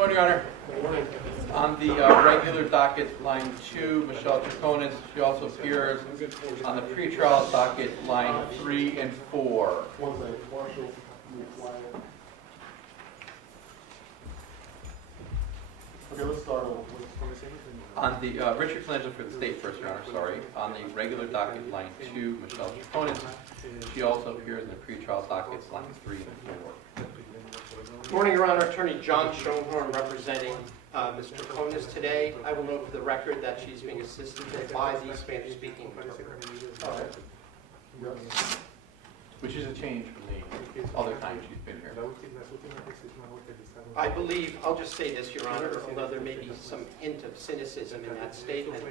morning, Your Honor. On the regular docket, line 2, Michelle Troconis. She also appears on the pretrial docket, line 3 and 4. Okay, let's start over. On the Richard Colangelo for the state first, Your Honor, sorry. On the regular docket, line 2, Michelle Troconis. She also appears in the pretrial dockets, line 3 and 4. Good morning, Your Honor. Attorney John Schoenhorn representing Ms. Troconis today. I will note for the record that she's being assisted by the Spanish-speaking interpreter. All right. Yes. Which is a change from the other time she's been here. I believe, I'll just say this, Your Honor, although there may be some hint of cynicism in that statement.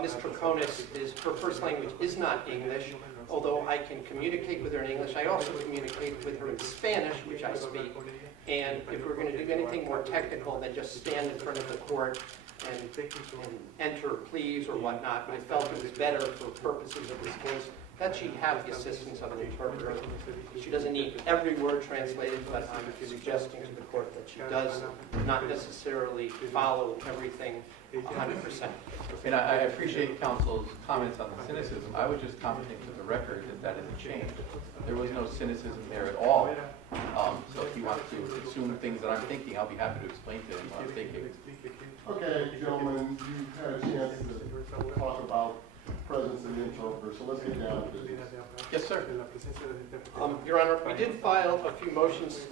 Ms. Troconis, her first language is not English, although I can communicate with her in English. I also communicate with her in Spanish, which I speak. And if we're going to do anything more technical than just stand in front of the court and enter pleas or whatnot, I felt it was better for purposes of this case that she have the assistance of an interpreter. She doesn't need every word translated, but I'm suggesting to the court that she does not necessarily follow everything 100%. And I appreciate counsel's comments on the cynicism. I was just commenting to the record that is a change. There was no cynicism there at all. So if he wants to assume things that I'm thinking, I'll be happy to explain to him what I'm thinking. Okay, gentlemen, you've had a chance to talk about presence of the interpreter, so let's get down to business. Yes, sir. Your Honor, we did file a few motions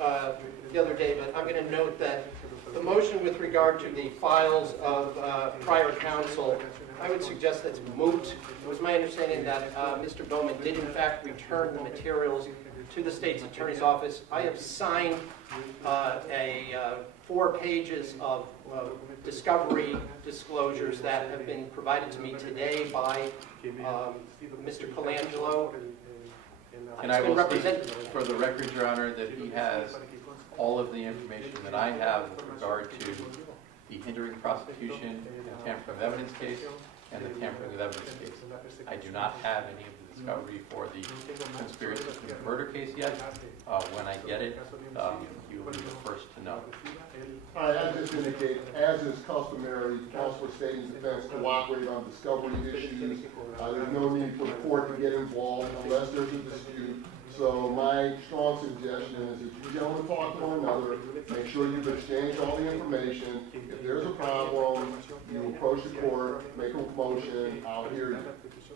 the other day, but I'm going to note that the motion with regard to the files of prior counsel, I would suggest that's moot. It was my understanding that Mr. Bowman did in fact return the materials to the State's Attorney's Office. I have signed 4 pages of discovery disclosures that have been provided to me today by Mr. Colangelo. And I will speak for the record, Your Honor, that he has all of the information that I have with regard to the hindering prosecution and tampering of evidence case and the tampering of evidence case. I do not have any of the discovery for the conspiracy to murder case yet. When I get it, you will be the first to know. All right, I just indicate, as is customary, counsel for state and defense cooperate on discovery issues. There's no need for the court to get involved unless there's a dispute. So my strong suggestion is that you gentlemen talk to one another, make sure you've exchanged all the information. If there's a problem, you approach the court, make a motion, I'll hear you.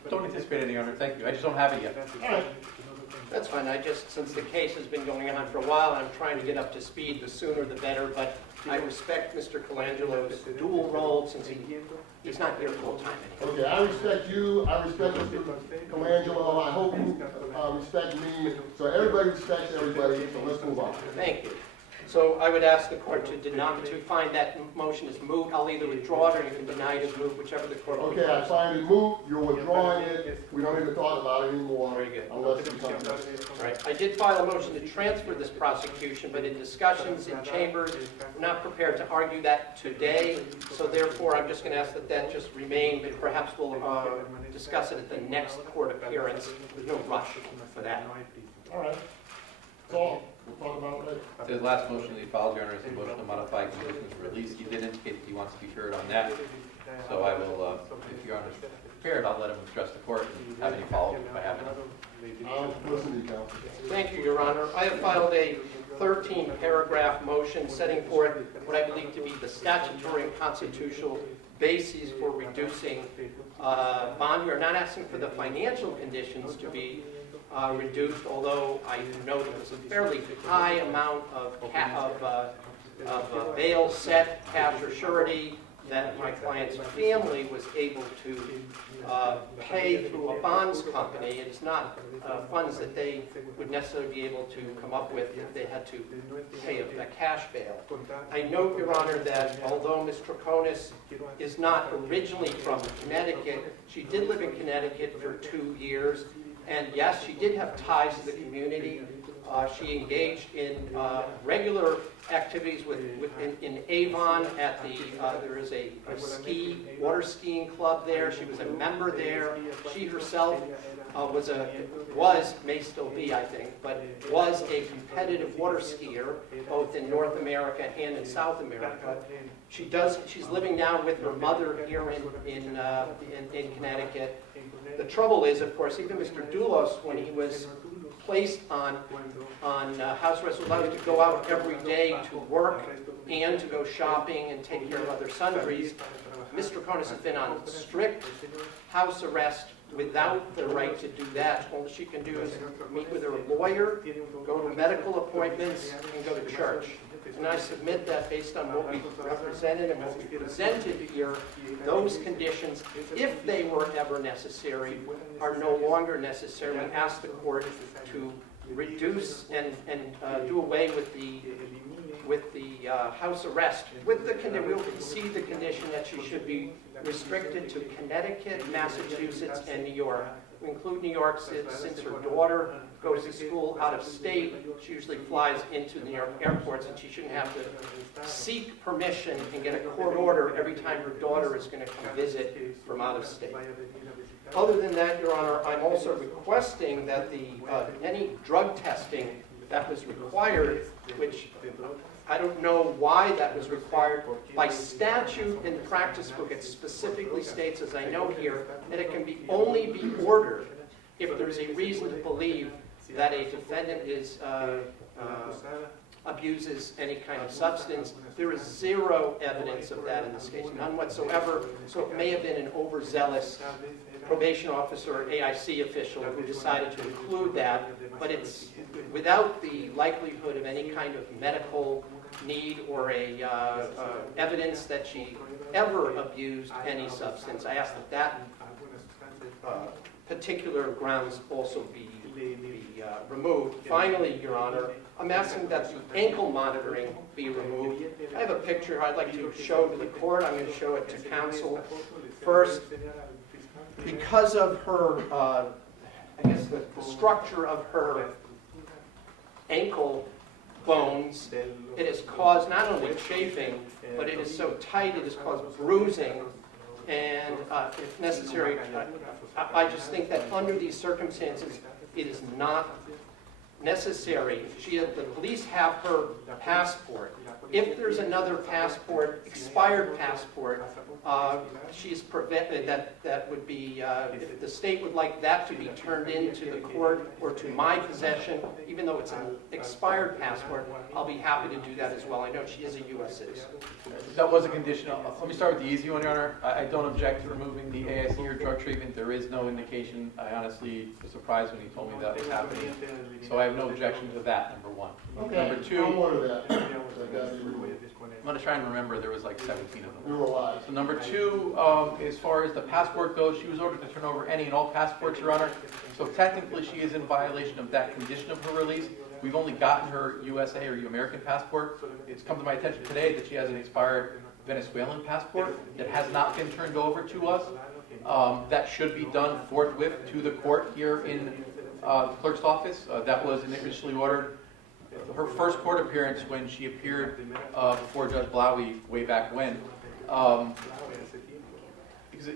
Don't anticipate any, Your Honor. Thank you. I just don't have it yet. All right. That's fine. Since the case has been going on for a while, I'm trying to get up to speed. The sooner the better, but I respect Mr. Colangelo's dual role since he's not here full time anymore. Okay, I respect you, I respect Mr. Colangelo, I hope you respect me, so everybody respects everybody, so let's move on. Thank you. So I would ask the court to find that motion is moot. I'll either withdraw it or you can deny it as moot, whichever the court Okay, prefers. I find it moot, you're withdrawing it, we don't even talk about it anymore. Very good. Unless we come to Right. I did file a motion to transfer this prosecution, but in discussions in chambers, we're not prepared to argue that today. So therefore, I'm just going to ask that that just remain, but perhaps we'll discuss it at the next court appearance. There's no rush for that. All right, that's all, we'll talk about it later. The last motion that he filed, Your Honor, is a motion to modify conditions of release. He did indicate that he wants to be heard on that. So I will, if Your Honor is prepared, I'll let him address the court and have any follow-up if I have any. I'll listen to you, counsel. Thank you, Your Honor. I have filed a 13-paragraph motion setting forth what I believe to be the statutory and constitutional bases for reducing bond. We are not asking for the financial conditions to be reduced, although I know there was a fairly high amount of bail set, cash or surety, that my client's family was able to pay through a bonds company. It's not funds that they would necessarily be able to come up with if they had to pay a cash bail. I note, Your Honor, that although Ms. Troconis is not originally from Connecticut, she did live in Connecticut for 2 years. And yes, she did have ties to the community. She engaged in regular activities in Avon at the, there is a water skiing club there. She was a member there. She herself may still be, I think, but was a competitive water skier, both in North America and in South America. She's living now with her mother here in Connecticut. The trouble is, of course, even Mr. Doulos, when he was placed on house arrest, was allowed to go out every day to work and to go shopping and take care of other sundries. Ms. Troconis has been on strict house arrest without the right to do that. All she can do is meet with her lawyer, go to medical appointments, and go to church. And I submit that based on what we represented and what we presented here, those conditions, if they were ever necessary, are no longer necessary. We ask the court to reduce and do away with the house arrest. We'll concede the condition that she should be restricted to Connecticut, Massachusetts, and New York. We include New York since her daughter goes to school out of state. She usually flies into New York airports, and she shouldn't have to seek permission and get a court order every time her daughter is going to come visit from out of state. Other than that, Your Honor, I'm also requesting that any drug testing that was required, which I don't know why that was required. By statute in the practice book, it specifically states, as I know here, that it can only be ordered if there's a reason to believe that a defendant abuses any kind of substance. There is zero evidence of that in this case, none whatsoever. So it may have been an overzealous probation officer or AIC official who decided to include that, but it's without the likelihood of any kind of medical need or evidence that she ever abused any substance. I ask that particular grounds also be removed. Finally, Your Honor, I'm asking that the ankle monitoring be removed. I have a picture I'd like to show to the court. I'm going to show it to counsel. First, because of her, I guess the structure of her ankle bones, it has caused not only chafing, but it is so tight it has caused bruising. And if necessary, I just think that under these circumstances, it is not necessary. The police have her passport. If there's another passport, expired passport, she's prevented. That would be if the state would like that to be turned into the court or to my possession, even though it's an expired passport, I'll be happy to do that as well. I know she is a U.S. citizen. That was a condition. Let me start with the easy one, Your Honor. I don't object to removing the AIC or drug treatment. There is no indication. I honestly was surprised when he told me that was happening. So I have no objection to that, number one. Okay. Number two, I'm going to try and remember there was like 17 of them. You're alive. So number two, as far as the passport goes, she was ordered to turn over any and all passports, Your Honor. So technically she is in violation of that condition of her release. We've only gotten her USA or American passport. It's come to my attention today that she has an expired Venezuelan passport that has not been turned over to us. That should be done forthwith to the court here in the clerk's office. That was initially ordered. Her first court appearance when she appeared before Judge Blaui way back when. Because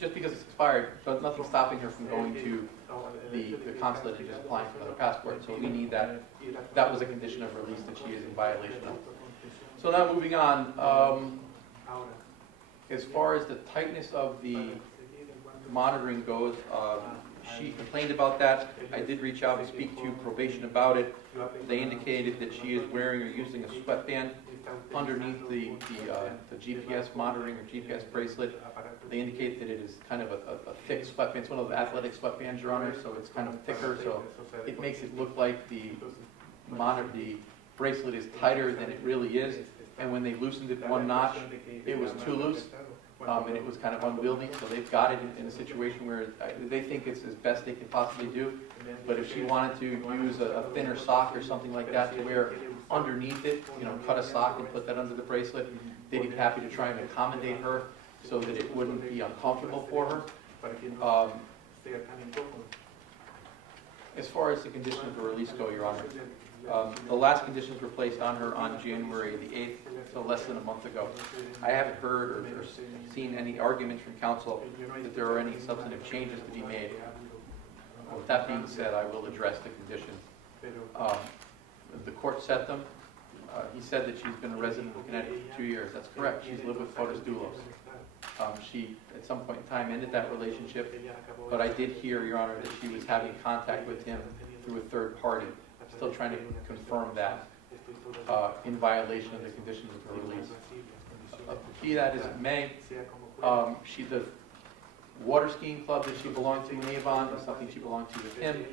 just because it's expired, but nothing stopping her from going to the consulate and just applying for another passport. So we need that. That was a condition of release that she is in violation of. So now moving on. As far as the tightness of the monitoring goes, she complained about that. I did reach out and speak to probation about it. They indicated that she is wearing or using a sweatband underneath the GPS monitoring or GPS bracelet. They indicate that it is kind of a thick sweatband. It's one of the athletic sweatbands, Your Honor, so it's kind of thicker, so it makes it look like the bracelet is tighter than it really is. And when they loosened it one notch, it was too loose. And it was kind of unwieldy, so they've got it in a situation where they think it's as best they can possibly do. But if she wanted to use a thinner sock or something like that to wear underneath it, cut a sock and put that under the bracelet, they'd be happy to try and accommodate her so that it wouldn't be uncomfortable for her. As far as the condition of the release go, Your Honor, the last conditions were placed on her on January the 8th, so less than a month ago. I haven't heard or seen any arguments from counsel that there are any substantive changes to be made. With that being said, I will address the conditions. The court set them. He said that she's been a resident of Connecticut for 2 years. That's correct. She's lived with Fotis Doulos. She, at some point in time, ended that relationship, but I did hear, Your Honor, that she was having contact with him through a third party. Still trying to confirm that in violation of the conditions of her release. Be that as it may, the water skiing club that she belonged to in Avon is something she belonged to with him.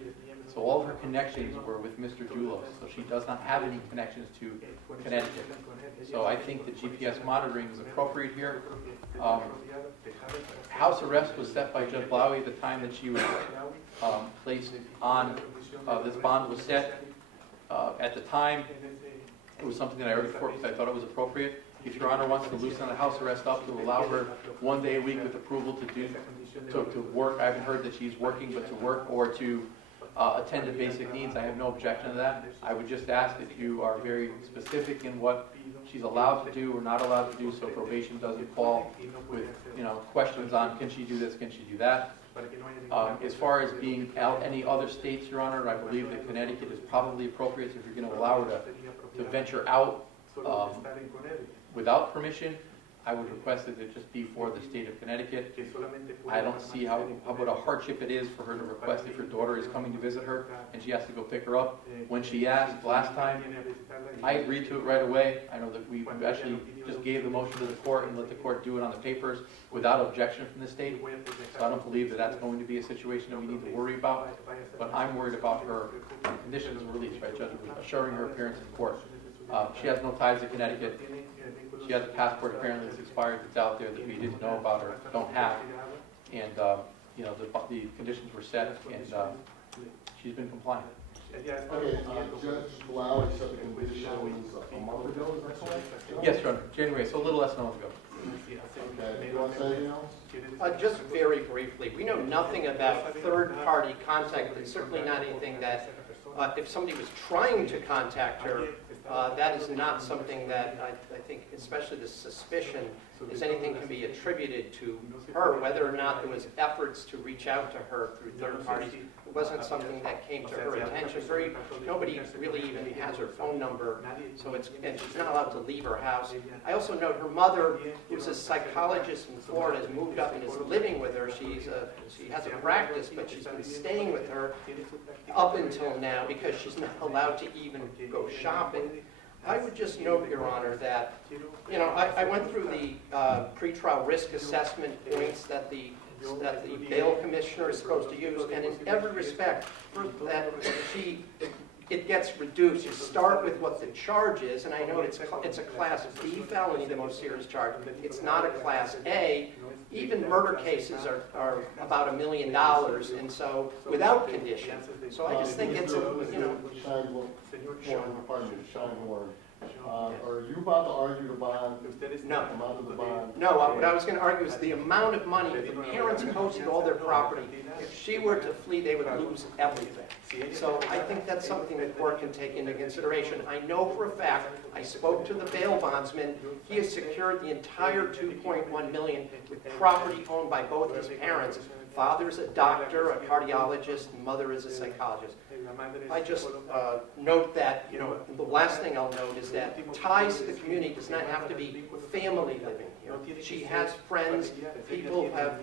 So all of her connections were with Mr. Doulos. So she does not have any connections to Connecticut. So I think that GPS monitoring is appropriate here. House arrest was set by Judge Blowy at the time that she was placed on, this bond was set. At the time, it was something that I urged for because I thought it was appropriate. If Your Honor wants to loosen the house arrest up to allow her 1 day a week with approval to work, I haven't heard that she's working, but to work or to attend to basic needs, I have no objection to that. I would just ask that you are very specific in what she's allowed to do or not allowed to do, so probation doesn't fall with questions on can she do this, can she do that. As far as being out any other states, Your Honor, I believe that Connecticut is probably appropriate. So if you're going to allow her to venture out without permission, I would request that it just be for the state of Connecticut. I don't see what a hardship it is for her to request if her daughter is coming to visit her and she has to go pick her up. When she asked last time, I agreed to it right away. I know that we actually just gave the motion to the court and let the court do it on the papers without objection from the state. So I don't believe that that's going to be a situation that we need to worry about. But I'm worried about her conditions of release, right, Judge? Assuring her appearance in court. She has no ties to Connecticut. She has a passport apparently that's expired that's out there that we didn't know about or don't have. And, the conditions were set and she's been compliant. Okay, Judge Blowy set the conditions a month ago, is that correct? Yes, Your Honor, January, so a little less than a month ago. Okay, you want to say anything else? Just very briefly, we know nothing about third-party contact, but certainly not anything that, if somebody was trying to contact her, that is not something that I think, especially the suspicion, is anything can be attributed to her, whether or not there was efforts to reach out to her through third parties. It wasn't something that came to her attention. Nobody really even has her phone number, and she's not allowed to leave her house. I also note her mother, who's a psychologist in Florida, has moved up and is living with her. She has a practice, but she's been staying with her up until now because she's not allowed to even go shopping. I would just note, Your Honor, that, I went through the pretrial risk assessment points that the bail commissioner is supposed to use, and in every respect, that it gets reduced. You start with what the charge is, and I know it's a Class B felony, the most serious charge. It's not a Class A. Even murder cases are about $1 million, and so without conditions. So I just think it's Scheinhorn. Are you about to argue the bond? No. The amount of the bond? No, what I was going to argue is the amount of money. If the parents posted all their property, if she were to flee, they would lose everything. So I think that's something the court can take into consideration. I know for a fact, I spoke to the bail bondsman. He has secured the entire $2.1 million with property owned by both his parents. Father's a doctor, a cardiologist, and mother is a psychologist. I just note that, the last thing I'll note is that ties to the community does not have to be family living here. She has friends, people have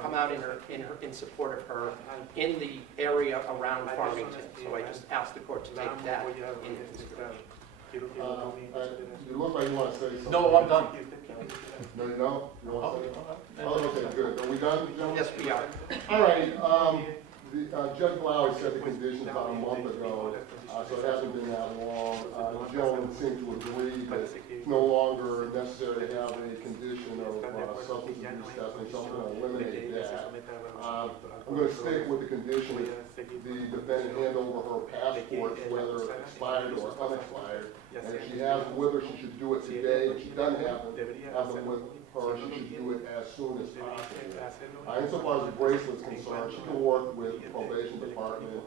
come out in support of her in the area around Farmington. So I just ask the court to take that into consideration. You look like you want to say something. No, I'm done. No, you don't? You want to say something? Oh, okay, good. Are we done, gentlemen? Yes, we are. All right, Judge Blowy set the conditions about a month ago, so it hasn't been that long. The gentleman seemed to agree that it's no longer necessary to have a condition of substance abuse testing, so I'm going to eliminate that. I'm going to stick with the condition that the defendant hand over her passports, whether expired or unexpired, And if she has them with her, she should do it today. If she doesn't have them with her, she should do it as soon as possible. Insofar as the bracelet's concerned, she can work with the probation department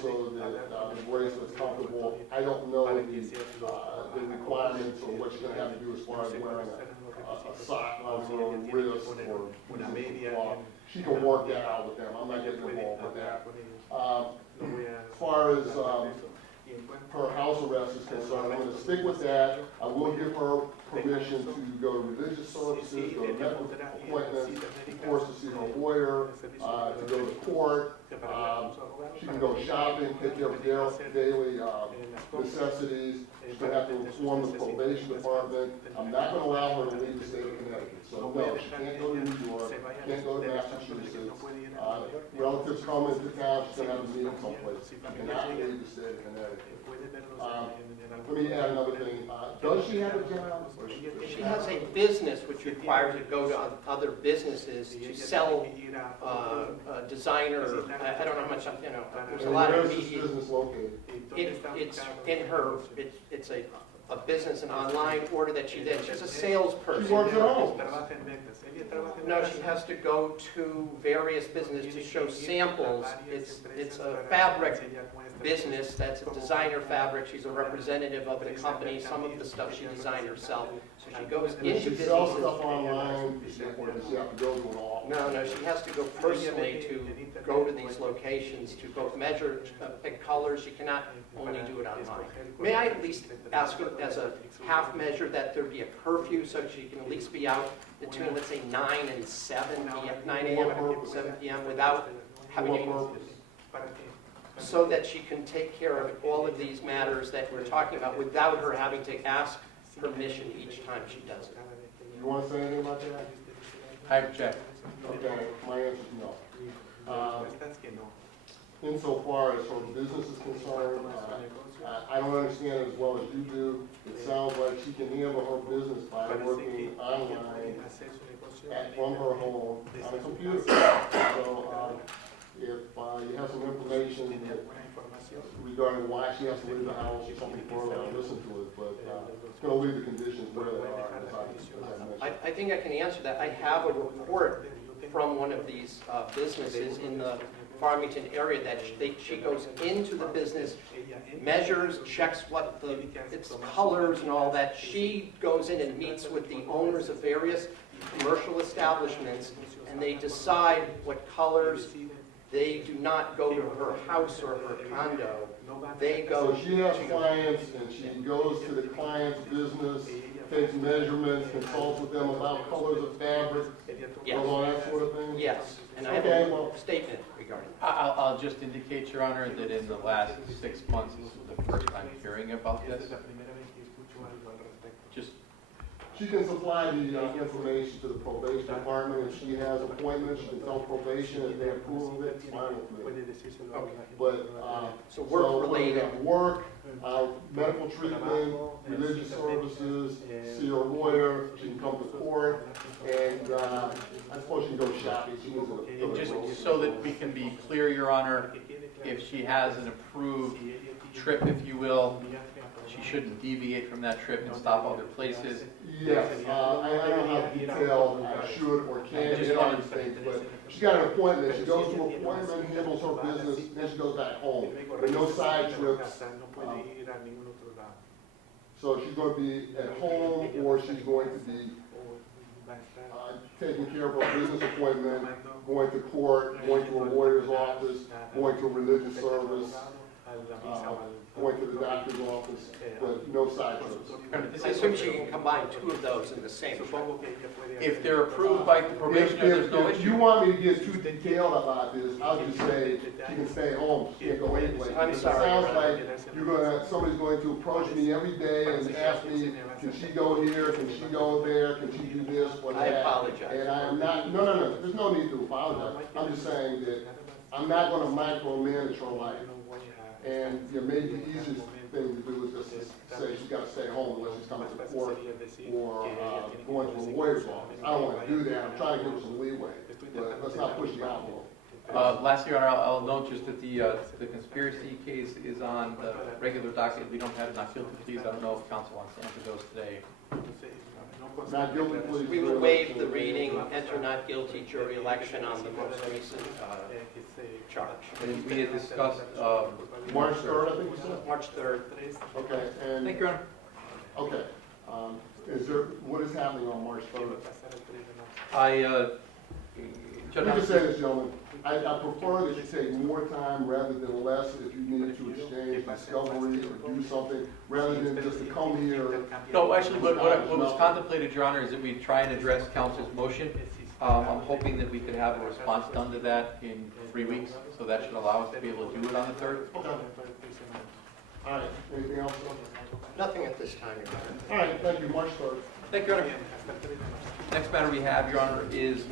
so that the bracelet's comfortable. I don't know the requirements or what she's going to have to do as far as wearing a sock on her wrist or cloth. She can work that out with them. I'm not getting involved with that. As far as her house arrest is concerned, I'm going to stick with that. I will give her permission to go to religious services, go to medical appointments, of course to see her lawyer, to go to court. She can go shopping, take care of daily necessities. She's going to have to inform the probation department. I'm not going to allow her to leave the state of Connecticut. So no, she can't go to New York, can't go to Massachusetts. Relatives come into town, she's going to have a meeting someplace. She cannot leave the state of Connecticut. Let me add another thing. Does she have a job? She has a business which requires her to go to other businesses to sell designer, I don't know how much, there's a lot of media. Where is this business located? It's in her, it's a business, an online order that she did. She's a salesperson. She works at home. No, she has to go to various businesses to show samples. It's a fabric business that's a designer fabric. She's a representative of the company. Some of the stuff she designed herself. So she goes into She businesses. sells stuff online, or does she have to go to an office? No, she has to go personally to go to these locations to both measure, pick colors. She cannot only do it online. May I at least ask her as a half measure that there be a curfew so she can at least be out between, let's say, 9 and 7 p.m., 9 a.m. and 7 p.m. without having any, so that she can take care of all of these matters that we're talking about without her having to ask permission each time she does it. You want to say anything about that? I object. Okay, my answer is no. Insofar as her business is concerned, I don't understand it as well as you do. It sounds like she can handle her business by working online from her home on a computer. So if you have some information regarding why she has to leave the house or something further, I'll listen to it. But it's going to leave the conditions where they are, as I mentioned. I think I can answer that. I have a report from one of these businesses in the Farmington area that she goes into the business, measures, checks what its colors and all that. She goes in and meets with the owners of various commercial establishments, and they decide what colors. They do not go to her house or her condo. They go. So she has clients, and she goes to the client's business, takes measurements, consults with them about colors of fabric, all that sort of thing? Yes, and I have Okay, a statement regarding that. I'll just indicate, Your Honor, that in the last 6 months, this was the first time hearing about this. Just, She can supply the information to the probation department. If she has appointments, she can tell probation if they approve of it, it's fine with me. But, So work-related. Work, medical treatment, religious services, see her lawyer, she can come to court, and I suppose she can go shopping. She needs to go to just grocery so that stores. we can be clear, Your Honor, if she has an approved trip, if you will, she shouldn't deviate from that trip and stop other places. Yes, I don't know how detailed I should or can hit on these things, but she got an appointment, she goes to an appointment, handles her business, then she goes back home. But no side trips. So she's going to be at home, or she's going to be taking care of her business appointment, going to court, going to a lawyer's office, going to a religious service, going to the doctor's office, but no side trips. I assume she can combine two of those in the same trip. If they're approved by the probationer, there's no If you issue. want me to get too detailed about this, I'll just say she can stay home, she can't go anyplace. I'm sorry. It sounds like somebody's going to approach me every day and ask me, can she go here, can she go there, can she do this, what I that? apologize. And I am not, no, there's no need to apologize. I'm just saying that I'm not gonna micromanage her life. And maybe the easiest thing to do is just to say she's gotta stay home unless she's coming to court or going to a lawyer's office. I don't wanna do that, I'm trying to give her some leeway, but let's not push the envelope. Lastly, Your Honor, I'll note just that the conspiracy case is on the regular docket. We don't have not guilty pleas. I don't know if counsel wants to enter those today. Not guilty pleas. We will waive the reading, enter not guilty, jury election on the most recent charge. And we had discussed, March 3rd, I think you said? March 3rd. Okay, and, thank you, Your Honor. okay. What is happening on March 3rd? Let me just say this, gentlemen. I prefer that you take more time rather than less if you need to exchange discovery or do something, rather than just to come here. No, actually, what was contemplated, Your Honor, is that we try and address counsel's motion. I'm hoping that we could have a response done to that in 3 weeks, so that should allow us to be able to do it on the 3rd. Okay. All right, anything else? Nothing at this time, Your Honor. All right, thank you, March 3rd. Thank you, Your Honor. Next matter we have, Your Honor, is